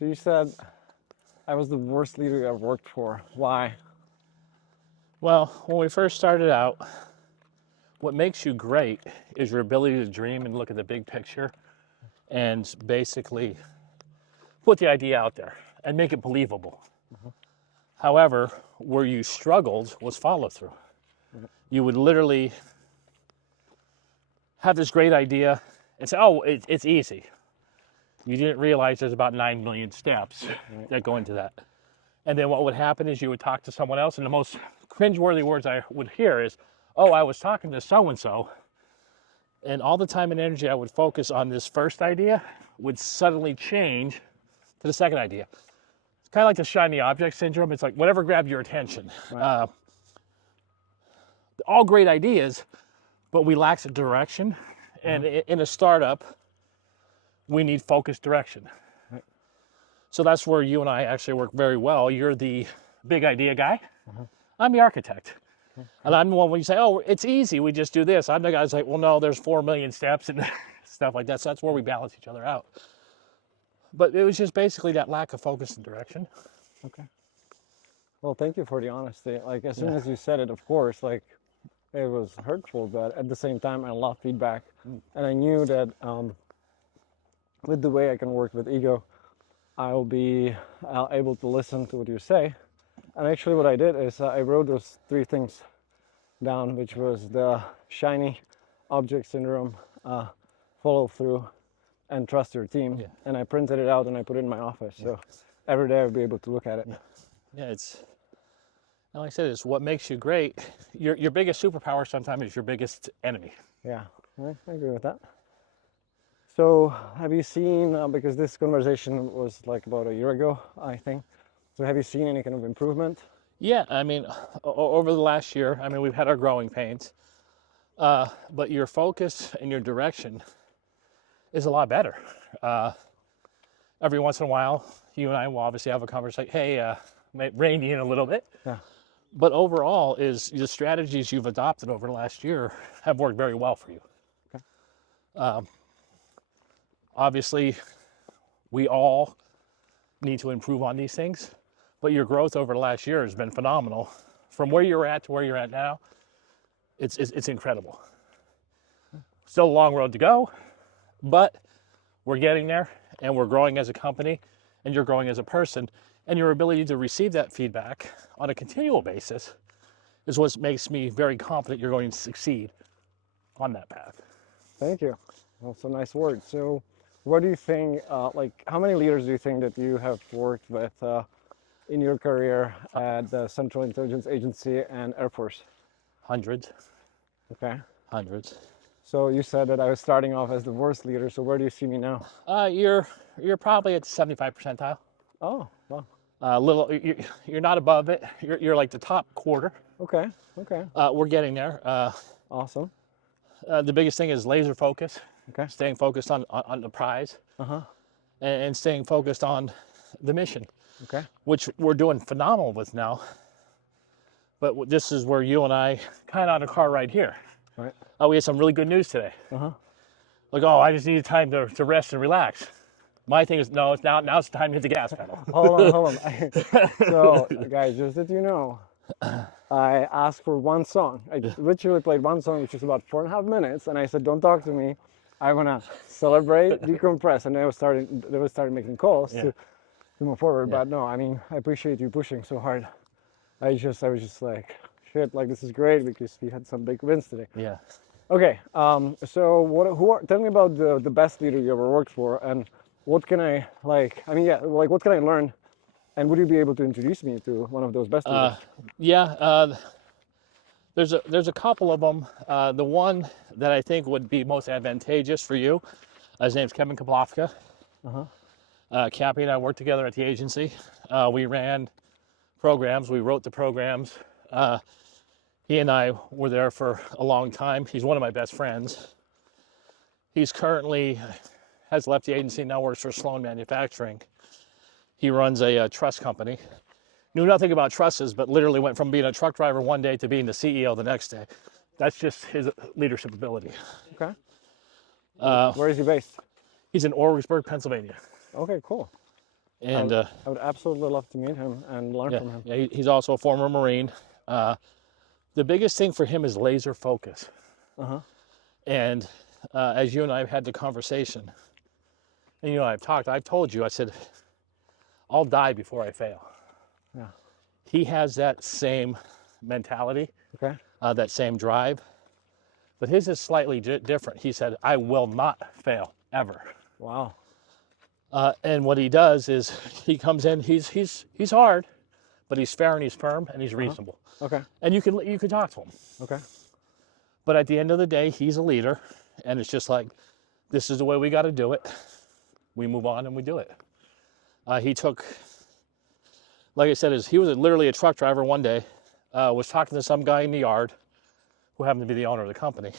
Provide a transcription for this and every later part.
So you said I was the worst leader you ever worked for. Why? Well, when we first started out, what makes you great is your ability to dream and look at the big picture and basically put the idea out there and make it believable. However, where you struggled was follow through. You would literally have this great idea and say, oh, it's easy. You didn't realize there's about 9 million steps that go into that. And then what would happen is you would talk to someone else, and the most cringeworthy words I would hear is, oh, I was talking to so-and-so, and all the time and energy I would focus on this first idea would suddenly change to the second idea. It's kind of like the shiny object syndrome. It's like whatever grabbed your attention. Right. All great ideas, but we lack the direction. And in a startup, we need focused direction. Right. So that's where you and I actually work very well. You're the big idea guy. I'm the architect. And I'm the one when you say, oh, it's easy, we just do this. I'm the guy who's like, well, no, there's 4 million steps and stuff like that. So that's where we balance each other out. But it was just basically that lack of focus and direction. Okay. Well, thank you for the honesty. Like, as soon as you said it, of course, like, it was hurtful, but at the same time, I love feedback. And I knew that with the way I can work with ego, I'll be able to listen to what you say. And actually what I did is I wrote those 3 things down, which was the shiny object syndrome, follow through, and trust your team. Yeah. And I printed it out and I put it in my office. So every day I'll be able to look at it. Yeah, it's, and like I said, it's what makes you great. Your biggest superpower sometimes is your biggest enemy. Yeah, I agree with that. So have you seen, because this conversation was like about a year ago, I think. So have you seen any kind of improvement? Yeah, I mean, over the last year, I mean, we've had our growing pains, but your focus and your direction is a lot better. Every once in a while, you and I will obviously have a conversation, hey, rein you in a little bit. Yeah. But overall, is the strategies you've adopted over the last year have worked very well for you. Okay. Obviously, we all need to improve on these things, but your growth over the last year has been phenomenal. From where you're at to where you're at now, it's incredible. Still a long road to go, but we're getting there, and we're growing as a company, and you're growing as a person, and your ability to receive that feedback on a continual basis is what makes me very confident you're going to succeed on that path. Thank you. That's a nice word. So what do you think, like, how many leaders do you think that you have worked with in your career at the Central Intelligence Agency and Air Force? Hundreds. Okay. Hundreds. So you said that I was starting off as the worst leader. So where do you see me now? You're probably at the 75 percentile. Oh, wow. You're not above it. You're like the top quarter. Okay. Okay. We're getting there. Awesome. The biggest thing is laser focus. Okay. Staying focused on the prize. And staying focused on the mission. Okay. Which we're doing phenomenal with now. But this is where you and I kind of on a car ride here. Right. Oh, we had some really good news today. Like, oh, I just needed time to rest and relax. My thing is, no, now it's time to hit the gas pedal. Hold on. So, guys, just that you know, I asked for one song. I literally played one song, which is about 4.5 minutes, and I said, don't talk to me. I want to celebrate, decompress, and they started making calls to move forward. But no, I mean, I appreciate you pushing so hard. I was just like, shit, like, this is great because we had some big wins today. Yeah. Okay, so tell me about the best leader you ever worked for, and what can I, like, I mean, yeah, like, what can I learn, and would you be able to introduce me to one of those best leaders? There's a couple of them. The one that I think would be most advantageous for you, his name's Kevin Kaplofka. Cappy and I worked together at the agency. We ran programs, we wrote the programs. He and I were there for a long time. He's one of my best friends. He's currently has left the agency, now works for Sloan Manufacturing. He runs a truss company. Knew nothing about trusses, but literally went from being a truck driver one day to being the CEO the next day. That's just his leadership ability. Okay. Where is he based? He's in Orwigsburg, Pennsylvania. Okay, cool. And I would absolutely love to meet him and learn yeah, from him. yeah, he's also a former Marine. The biggest thing for him is laser focus. Uh-huh. And as you and I have had the conversation, and I've told you, I said, I'll die before I fail. Yeah. He has that same mentality, Okay. that same drive, but his is slightly different. He said, I will not fail, ever. Wow. And what he does is he comes in, he's hard, but he's fair and he's firm and he's reasonable. Okay. And you can talk to him. Okay. But at the end of the day, he's a leader, and it's just like, this is the way we got to do it. We move on and we do it. He took, like I said, he was literally a truck driver one day, was talking to some guy in the yard who happened to be the owner of the company,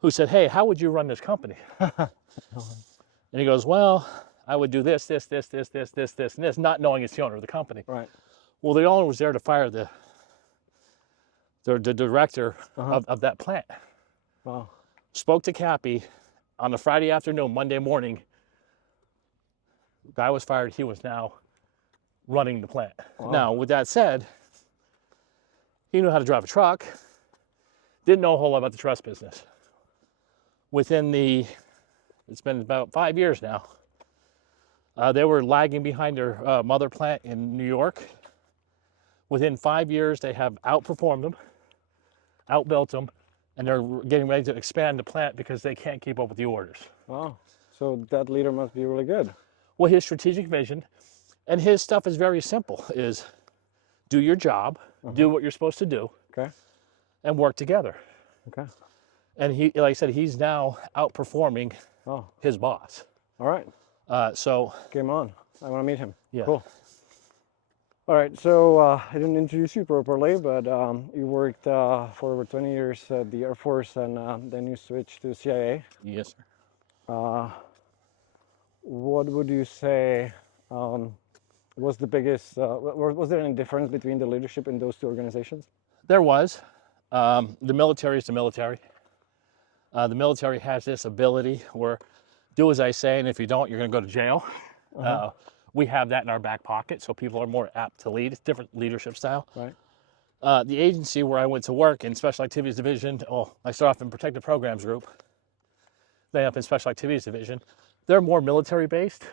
who said, hey, how would you run this company? And he goes, well, I would do this, this, this, this, this, this, this, and this, not knowing it's the owner of the company. Right. Well, the owner was there to fire the director of that plant. Wow. Spoke to Cappy on a Friday afternoon, Monday morning. Guy was fired. He was now running the plant. Wow. Now, with that said, he knew how to drive a truck. Didn't know a whole lot about the truss business. It's been about 5 years now. They were lagging behind their mother plant in New York. Within 5 years, they have outperformed them, outbuilt them, and they're getting ready to expand the plant because they can't keep up with the orders. Wow. So that leader must be really good. Well, his strategic vision, and his stuff is very simple, is do your job, do what you're supposed to do, Okay. and work together. Okay. And he, like I said, he's now outperforming his boss. All right. So Game on. I want to meet him. yeah. Cool. All right. So I didn't introduce you properly, but you worked for over 20 years at the Air Force, and then you switched to CIA. Yes, sir. What would you say was the biggest? Was there any difference between the leadership in those two organizations? There was. The military is the military. The military has this ability where do as I say, and if you don't, you're going to go to jail. We have that in our back pocket, so people are more apt to lead. It's different leadership style. Right. The agency where I went to work in Special Activities Division, I started off in Protective Programs Group, then up in Special Activities Division. They're more military-based,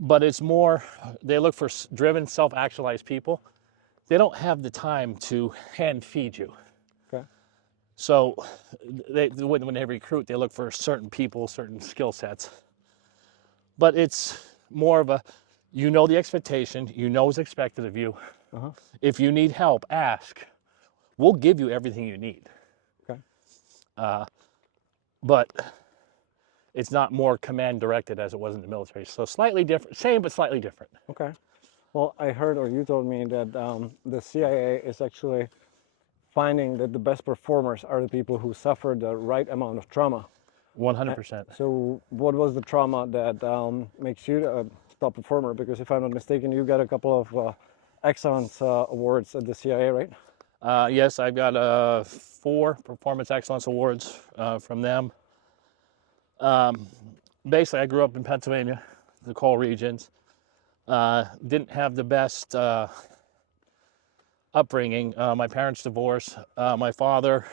but it's more, they look for driven, self-actualized people. They don't have the time to hand feed you. Okay. So when they recruit, they look for certain people, certain skill sets. But it's more of you know the expectation, you know what's expected of you. If you need help, ask. We'll give you everything you need. Okay. But it's not more command directed as it was in the military. So slightly different, same but slightly different. Okay. Well, I heard, or you told me that the CIA is actually finding that the best performers are the people who suffer the right amount of trauma. 100%. So what was the trauma that makes you a top performer? Because if I'm not mistaken, you got a couple of excellence awards at the CIA, right? Yes, I've got 4 Performance Excellence Awards from them. Basically, I grew up in Pennsylvania, the coal regions. Didn't have the best upbringing. My parents divorced. My father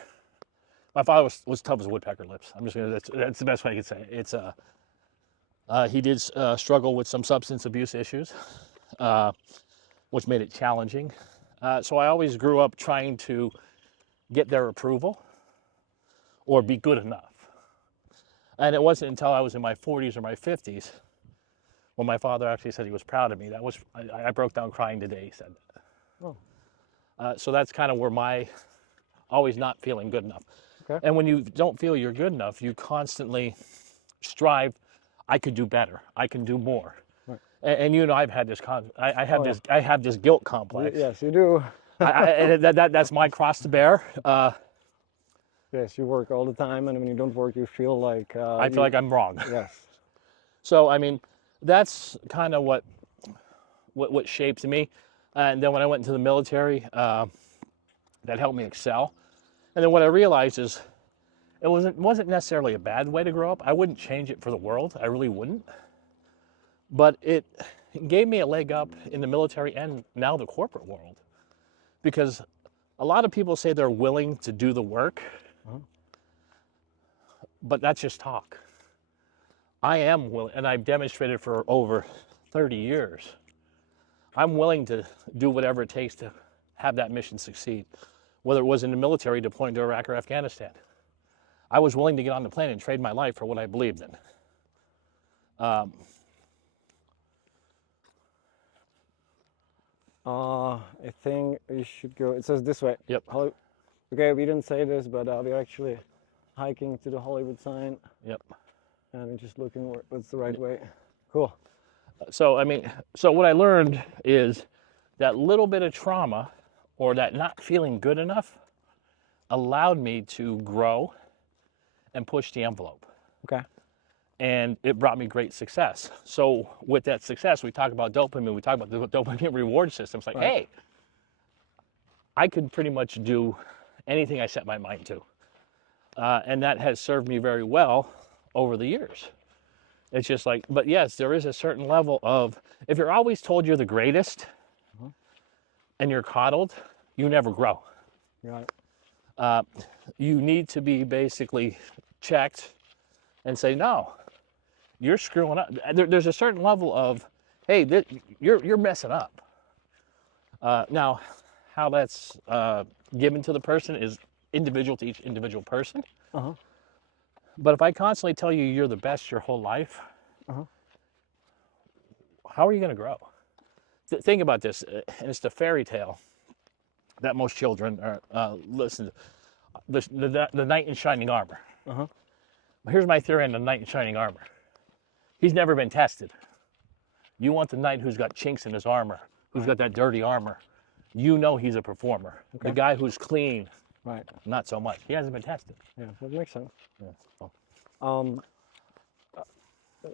was tough as woodpecker lips. I'm just gonna. That's the best way I can say it. It's he did struggle with some substance abuse issues, which made it challenging. So I always grew up trying to get their approval or be good enough. And it wasn't until I was in my 40s or my 50s when my father actually said he was proud of me. I broke down crying the day he said that. Oh. So that's kind of where my always not feeling good enough. Okay. And when you don't feel you're good enough, you constantly strive. I could do better. I can do more. Right. And you know, I've had this. I have this guilt complex. Yes, you do. And that's my cross to bear. Yes, you work all the time, and when you don't work, you feel like I feel like I'm wrong. Yes. So I mean, that's kind of what shaped me. And then when I went into the military, that helped me excel. And then what I realized is it wasn't necessarily a bad way to grow up. I wouldn't change it for the world. I really wouldn't. But it gave me a leg up in the military and now the corporate world, because a lot of people say they're willing to do the work, but that's just talk. I am willing, and I've demonstrated for over 30 years. I'm willing to do whatever it takes to have that mission succeed, whether it was in the military deploying to Iraq or Afghanistan. I was willing to get on the plane and trade my life for what I believed in. I think we should go. It says this way. Yep. Okay, we didn't say this, but we're actually hiking to the Hollywood sign. Yep. And we're just looking what's the right way. Cool. So, I mean, so what I learned is that little bit of trauma or that not feeling good enough allowed me to grow and push the envelope. Okay. And it brought me great success. So with that success, we talk about dopamine, we talk about the dopamine reward system. It's like, Right. hey, I could pretty much do anything I set my mind to. And that has served me very well over the years. It's just like, but yes, there is a certain level of, if you're always told you're the greatest and you're coddled, you never grow. Right. You need to be basically checked and say, no, you're screwing up. There's a certain level of, hey, you're messing up. Now, how that's given to the person is individual to each individual person. But if I constantly tell you you're the best your whole life, how are you going to grow? Think about this, and it's the fairy tale that most children listen to. The knight in shining armor. Here's my theory on the knight in shining armor. He's never been tested. You want the knight who's got chinks in his armor, who's got that dirty armor. You know he's a performer. Okay. The guy who's clean, right? Not so much. He hasn't been tested. Yeah, that makes sense. Yeah.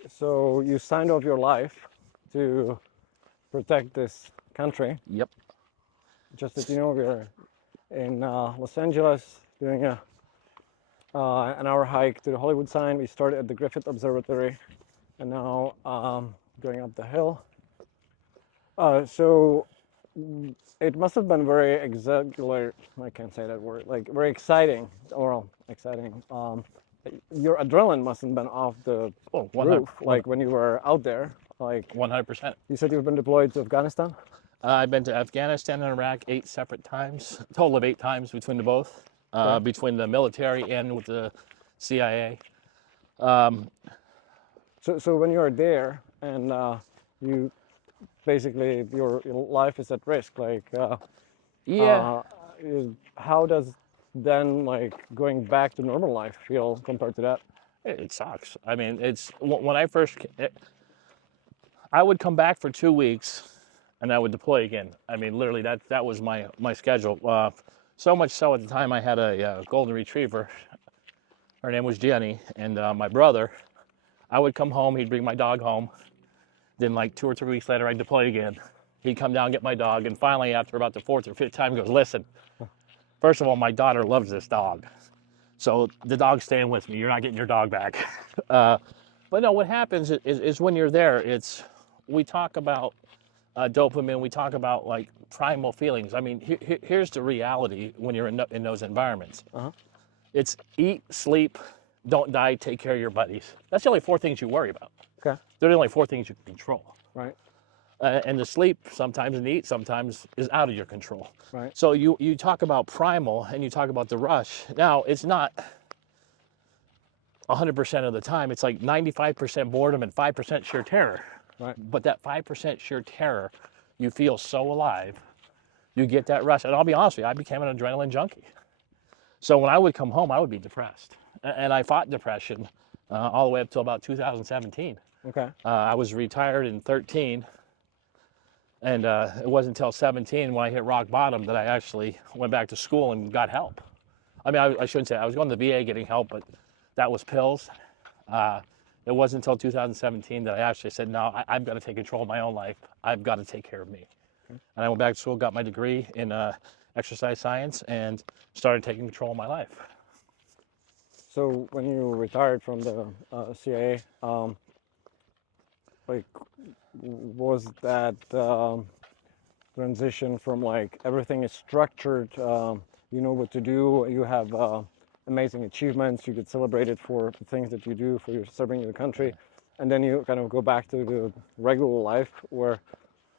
So you signed off your life to protect this country. Yep. Just that you know, we're in Los Angeles doing an hour hike to the Hollywood sign. We started at the Griffith Observatory, and now going up the hill. So it must have been very exhilarating. I can't say that word. Like very exciting, or exciting. Your adrenaline must have been off the roof, like when you were out there. Like 100%. You said you've been deployed to Afghanistan? I've been to Afghanistan and Iraq 8 separate times, a total of 8 times between the both, between the military and with the CIA. So when you're there and you basically your life is at risk, like how does then like going back to normal life feel compared to that? It sucks. I mean, it's when I first, I would come back for 2 weeks and I would deploy again. I mean, literally that was my schedule. So much so at the time I had a golden retriever. Her name was Jenny, and my brother, I would come home, he'd bring my dog home. Then like 2 or 3 weeks later, I'd deploy again. He'd come down, get my dog, and finally after about the 4th or 5th time, he goes, listen, first of all, my daughter loves this dog. So the dog's staying with me. You're not getting your dog back. But no, what happens is when you're there, we talk about dopamine. We talk about like primal feelings. I mean, here's the reality when you're in those environments. It's eat, sleep, don't die, take care of your buddies. That's the only 4 things you worry about. Okay. They're the only 4 things you can control. Right. And the sleep sometimes and the eat sometimes is out of your control. Right. So you talk about primal and you talk about the rush. Now, it's not 100% of the time. It's like 95% boredom and 5% sheer terror. Right. But that 5% sheer terror, you feel so alive. You get that rush. And I'll be honest with you, I became an adrenaline junkie. So when I would come home, I would be depressed. And I fought depression all the way up till about 2017. Okay. I was retired in 13. And it wasn't until 17 when I hit rock bottom that I actually went back to school and got help. I mean, I shouldn't say I was going to the VA getting help, but that was pills. It wasn't until 2017 that I actually said, no, I've got to take control of my own life. I've got to take care of me. Okay. And I went back to school, got my degree in exercise science, and started taking control of my life. So when you retired from the CIA, like, was that transition from like everything is structured, you know what to do, you have amazing achievements, you get celebrated for the things that you do for your serving your country, and then you kind of go back to the regular life where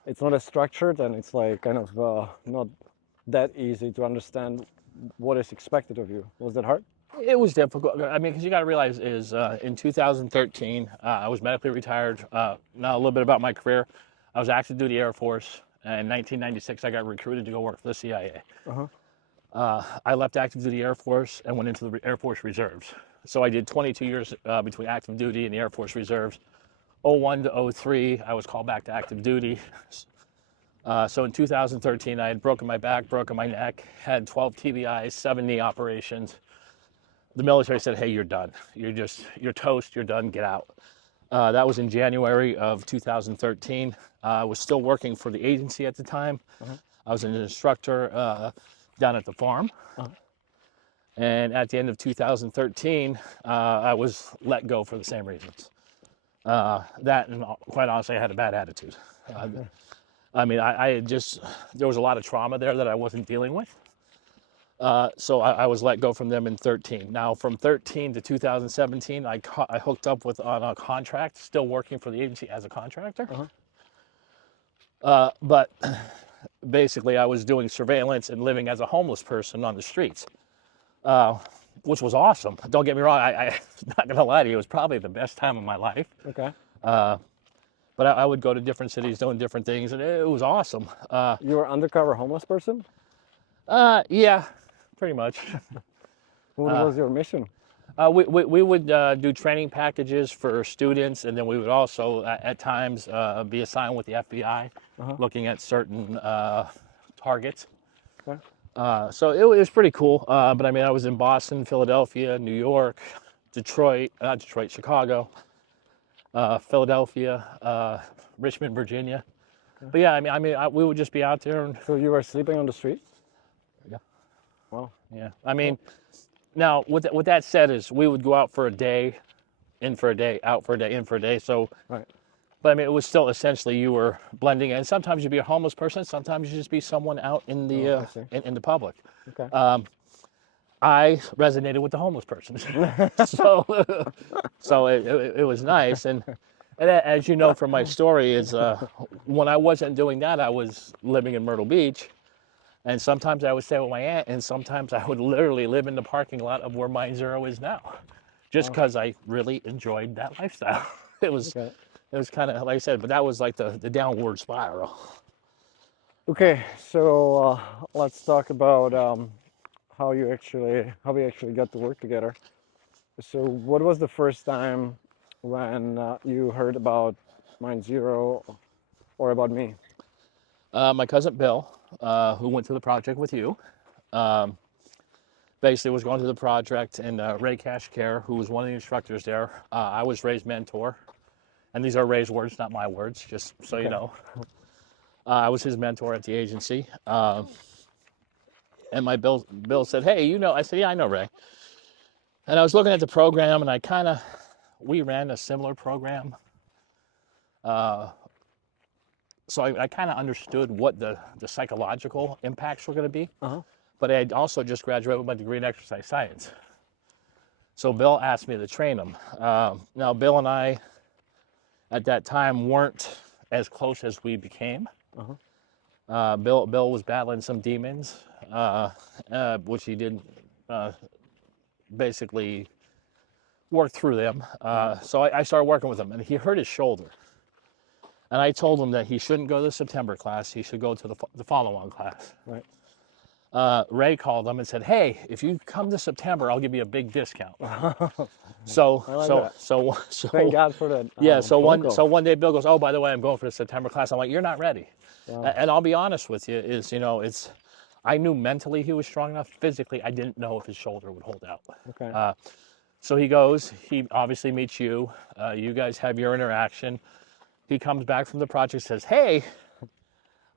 it's not as structured and it's like kind of not that easy to understand what is expected of you. Was that hard? It was difficult. I mean, because you got to realize is in 2013, I was medically retired. Now a little bit about my career. I was active duty Air Force. In 1996, I got recruited to go work for the CIA. Uh-huh. I left active duty Air Force and went into the Air Force Reserves. So I did 22 years between active duty and the Air Force Reserves. 01 to 03, I was called back to active duty. So in 2013, I had broken my back, broken my neck, had 12 TBIs, 7 knee operations. The military said, hey, you're done. You're toast, you're done, get out. That was in January of 2013. I was still working for the agency at the time. Uh-huh. I was an instructor down at the farm. Uh-huh. And at the end of 2013, I was let go for the same reasons. That, and quite honestly, I had a bad attitude. I mean, I had just, there was a lot of trauma there that I wasn't dealing with. So I was let go from them in 13. Now, from 13 to 2017, I hooked up with on a contract, still working for the agency as a contractor. Uh-huh. But basically, I was doing surveillance and living as a homeless person on the streets, which was awesome. Don't get me wrong. I'm not going to lie to you. It was probably the best time of my life. Okay. But I would go to different cities doing different things, and it was awesome. You were undercover homeless person? Yeah, pretty much. What was your mission? We would do training packages for students, and then we would also, at times, be assigned with the FBI, looking at certain targets. Okay. So it was pretty cool. But I mean, I was in Boston, Philadelphia, New York, Detroit, not Detroit, Chicago, Philadelphia, Richmond, Virginia. Okay. But yeah, we would just be out there. And, So you were sleeping on the streets? yeah. Wow. Yeah. I mean, now with that said, is we would go out for a day, in for a day, out for a day, in for a day. So, right. But I mean, it was still essentially you were blending in. Sometimes you'd be a homeless person. Sometimes you just be someone out in the in the public. Okay. I resonated with the homeless person, so it was nice. And as you know from my story, is when I wasn't doing that, I was living in Myrtle Beach, and sometimes I would stay with my aunt, and sometimes I would literally live in the parking lot of where Mindzero is now, just because I really enjoyed that lifestyle. It was kind of like I said, but that was like the downward spiral. Okay, so let's talk about how we actually got to work together. So what was the first time when you heard about Mindzero or about me? My cousin Bill, who went to the project with you, basically was going to the project, and Ray Cashcare, who was one of the instructors there, I was Ray's mentor. And these are Ray's words, not my words, just so you know. I was his mentor at the agency. And my Bill said, hey, you know, I said, yeah, I know Ray. And I was looking at the program, and we ran a similar program. So I kind of understood what the psychological impacts were going to be. But I had also just graduated with my degree in exercise science. So Bill asked me to train him. Now, Bill and I, at that time, weren't as close as we became. Bill was battling some demons, which he did basically work through them. So I started working with him, and he hurt his shoulder. And I told him that he shouldn't go to the September class. He should go to the follow-on class. Right. Ray called him and said, hey, if you come to September, I'll give you a big discount. So thank God for that. Yeah, so one day Bill goes, oh, by the way, I'm going for the September class. I'm like, you're not ready. And I'll be honest with you, I knew mentally he was strong enough. Physically, I didn't know if his shoulder would hold out. Okay. So he goes, he obviously meets you. You guys have your interaction. He comes back from the project, says, hey,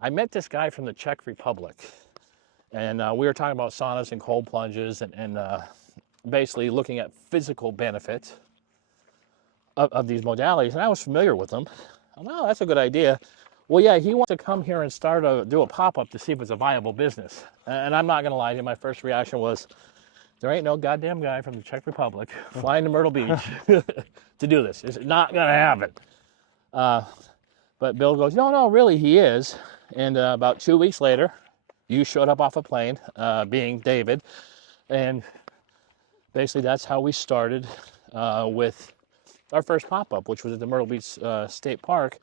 I met this guy from the Czech Republic. And we were talking about saunas and cold plunges and basically looking at physical benefits of these modalities. And I was familiar with them. Oh, no, that's a good idea. Well, yeah, he wants to come here and do a pop-up to see if it's a viable business. And I'm not going to lie to you, my first reaction was, there ain't no goddamn guy from the Czech Republic flying to Myrtle Beach to do this. It's not going to happen. But Bill goes, no, no, really, he is. And about 2 weeks later, you showed up off a plane, being David. And basically that's how we started with our first pop-up, which was at the Myrtle Beach State Park.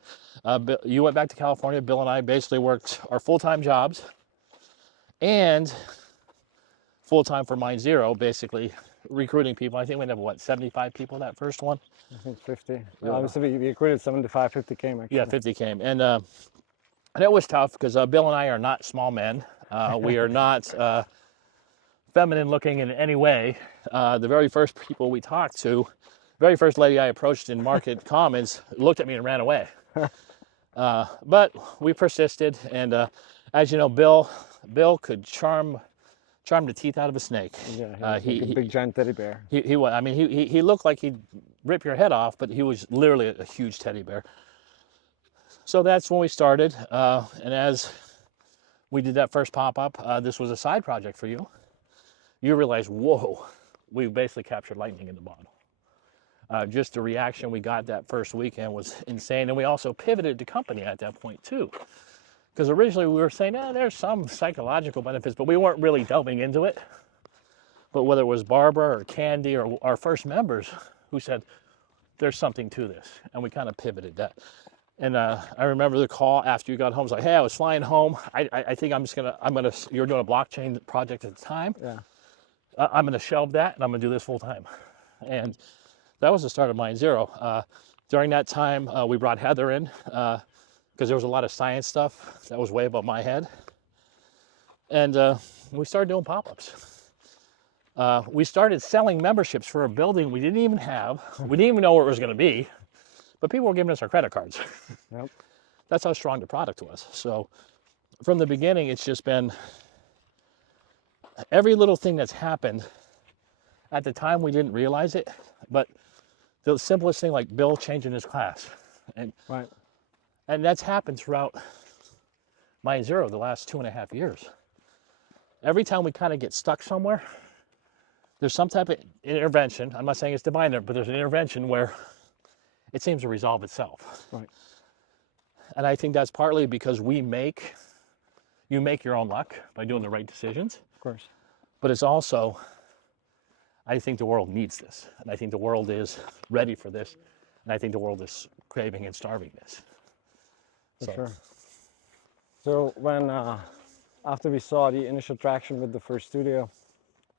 You went back to California. Bill and I basically worked our full-time jobs and full-time for Mindzero, basically recruiting people. I think we had, what, 75 people that first one? I think 50. Yeah. Obviously, we recruited 75, 50 came actually. Yeah, 50 came. And it was tough because Bill and I are not small men. We are not feminine looking in any way. The very first people we talked to, very first lady I approached in Market Commons looked at me and ran away. But we persisted, and as you know, Bill could charm the teeth out of a snake. Yeah, he was like a big giant teddy bear. He was. I mean, he looked like he'd rip your head off, but he was literally a huge teddy bear. So that's when we started, and as we did that first pop-up, this was a side project for you. You realize, whoa, we basically captured lightning in the bottle. Just the reaction we got that first weekend was insane. And we also pivoted the company at that point too. Because originally we were saying, there's some psychological benefits, but we weren't really delving into it. But whether it was Barbara or Candy or our first members who said, there's something to this. And we kind of pivoted that. And I remember the call after you got home. It was like, hey, I was flying home. I think you were doing a blockchain project at the time. Yeah. I'm going to shelve that and I'm going to do this full time. And that was the start of Mindzero. During that time, we brought Heather in because there was a lot of science stuff that was way above my head. And we started doing pop-ups. We started selling memberships for a building we didn't even have. We didn't even know where it was going to be, but people were giving us our credit cards. Yep. That's how strong the product was. So from the beginning, it's just been every little thing that's happened. At the time, we didn't realize it, but the simplest thing, like Bill changing his class, and right. And that's happened throughout Mindzero the last 2.5 years. Every time we kind of get stuck somewhere, there's some type of intervention. I'm not saying it's divine, but there's an intervention where it seems to resolve itself. Right. And I think that's partly because you make your own luck by doing the right decisions. Of course. But it's also, I think the world needs this. And I think the world is ready for this. And I think the world is craving and starving this. For sure. So when, after we saw the initial traction with the first studio,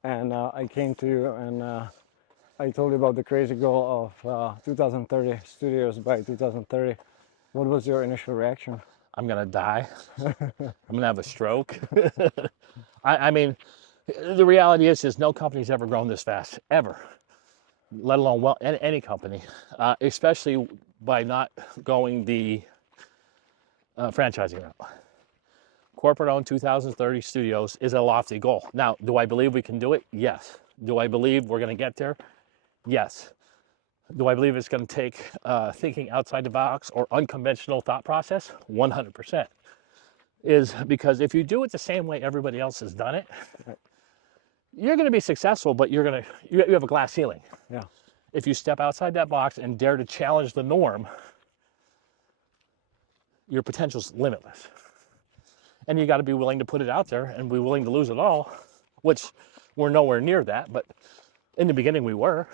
and I came to you and I told you about the crazy goal of 2030 studios by 2030, what was your initial reaction? I'm going to die. I'm going to have a stroke. I mean, the reality is no company's ever grown this fast, ever, let alone any company, especially by not going the franchising route. Corporate-owned 2030 studios is a lofty goal. Now, do I believe we can do it? Yes. Do I believe we're going to get there? Yes. Do I believe it's going to take thinking outside the box or unconventional thought process? 100%. Is because if you do it the same way everybody else has done it, you're going to be successful, but you have a glass ceiling. Yeah. If you step outside that box and dare to challenge the norm, your potential's limitless. And you got to be willing to put it out there and be willing to lose it all, which we're nowhere near that, but in the beginning we were.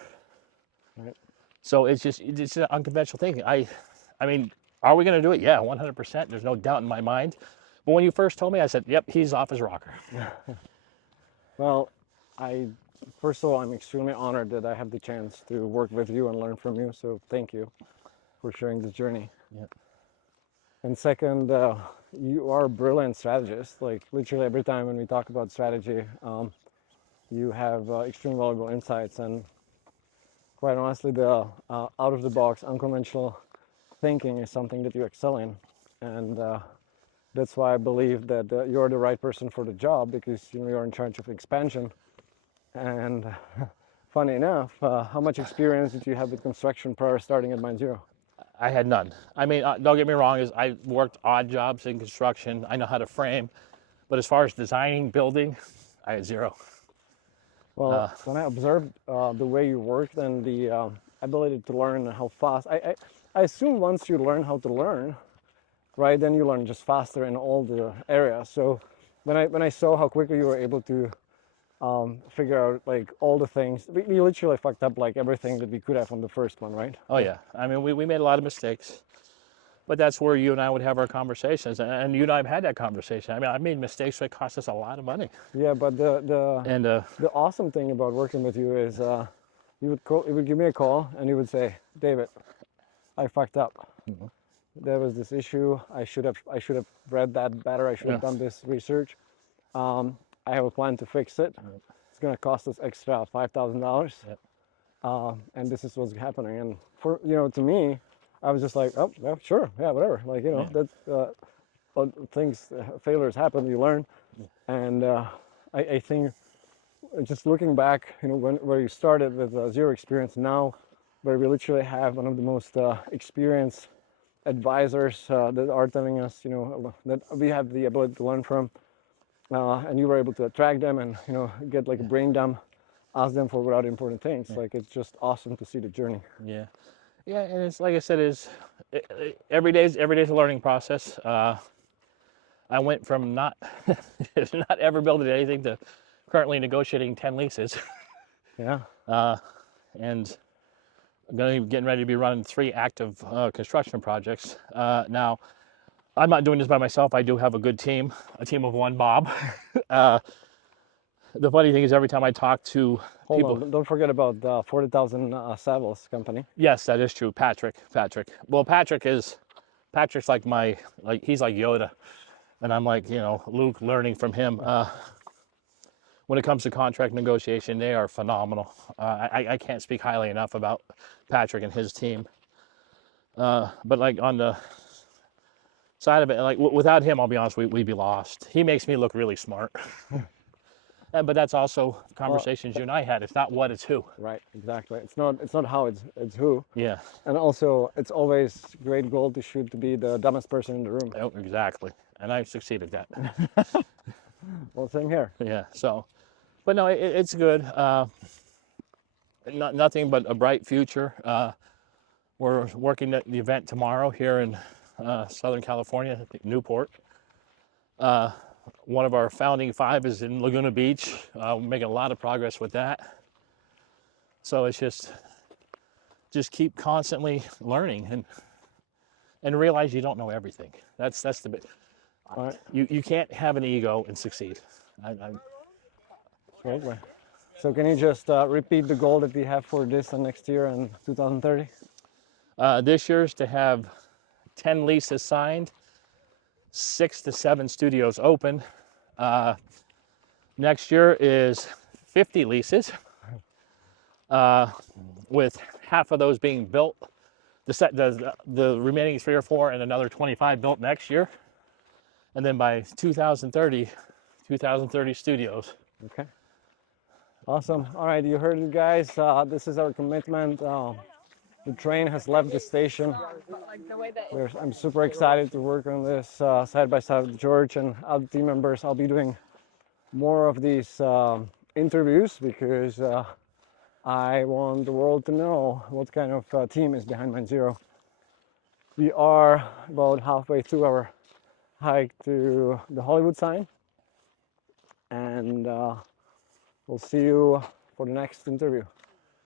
Right. So it's an unconventional thinking. I mean, are we going to do it? Yeah, 100%. There's no doubt in my mind. But when you first told me, I said, yep, he's off his rocker. Well, first of all, I'm extremely honored that I have the chance to work with you and learn from you. So thank you for sharing this journey. Yeah. And second, you are a brilliant strategist. Like literally every time when we talk about strategy, you have extremely valuable insights. And quite honestly, the out-of-the-box, unconventional thinking is something that you excel in. And that's why I believe that you're the right person for the job, because you're in charge of expansion. And funny enough, how much experience did you have with construction prior to starting at Mindzero? I had none. I mean, don't get me wrong, is I worked odd jobs in construction. I know how to frame, but as far as designing, building, I had zero. Well, when I observed the way you worked and the ability to learn and how fast, I assume once you learn how to learn, right, then you learn just faster in all the areas. So when I saw how quickly you were able to figure out like all the things, we literally fucked up like everything that we could have on the first one, right? Oh yeah, I mean, we made a lot of mistakes, but that's where you and I would have our conversations, and you and I have had that conversation. I mean, I made mistakes that cost us a lot of money. Yeah, but And the awesome thing about working with you is you would give me a call and you would say, David, I fucked up. There was this issue. I should have read that better. I should have done this research. I have a plan to fix it. It's gonna cost us extra $5,000. And this is what's happening. And for to me, I was just like, oh, yeah, sure, yeah, whatever. Like that things, failures happen. You learn, and I think just looking back, where you started with zero experience, now where we literally have one of the most experienced advisors that are telling us, that we have the ability to learn from, and you were able to attract them and get like a brain dump, ask them for without important things. Like it's just awesome to see the journey. yeah, and it's like I said, every day's a learning process. I went from not not ever building anything to currently negotiating 10 leases. Yeah. And I'm going to be getting ready to be running 3 active construction projects. Now, I'm not doing this by myself. I do have a good team, a team of 1, Bob. The funny thing is, every time I talk to people, Hold on, don't forget about the 40,000 Savills company. yes, that is true. Patrick. Well, Patrick's like he's like Yoda, and I'm like Luke, learning from him. When it comes to contract negotiation, they are phenomenal. I can't speak highly enough about Patrick and his team. But like on the side of it, like without him, I'll be honest, we'd be lost. He makes me look really smart. But that's also conversations you and I had. It's not what, it's who. Right, exactly. It's not how, it's who. Yeah. And also, it's always great goal to shoot to be the dumbest person in the room. Oh, exactly. And I succeeded at that. Well, same here. Yeah. So, but no, it's good. Nothing but a bright future. We're working at the event tomorrow here in Southern California, I think Newport. One of our founding 5 is in Laguna Beach. We're making a lot of progress with that. So it's just keep constantly learning and realize you don't know everything. That's the bit. All right. You can't have an ego and succeed. Absolutely. So can you just repeat the goal that we have for this and next year and 2030? This year's to have 10 leases signed, 6 to 7 studios open. Next year is 50 leases, with half of those being built. The remaining 3 or 4 and another 25 built next year. And then by 2030 studios. Okay. Awesome. All right, you heard it, guys. This is our commitment. The train has left the station. I'm super excited to work on this side by side with George and other team members. I'll be doing more of these interviews because I want the world to know what kind of team is behind Mindzero. We are about halfway through our hike to the Hollywood sign, and we'll see you for the next interview.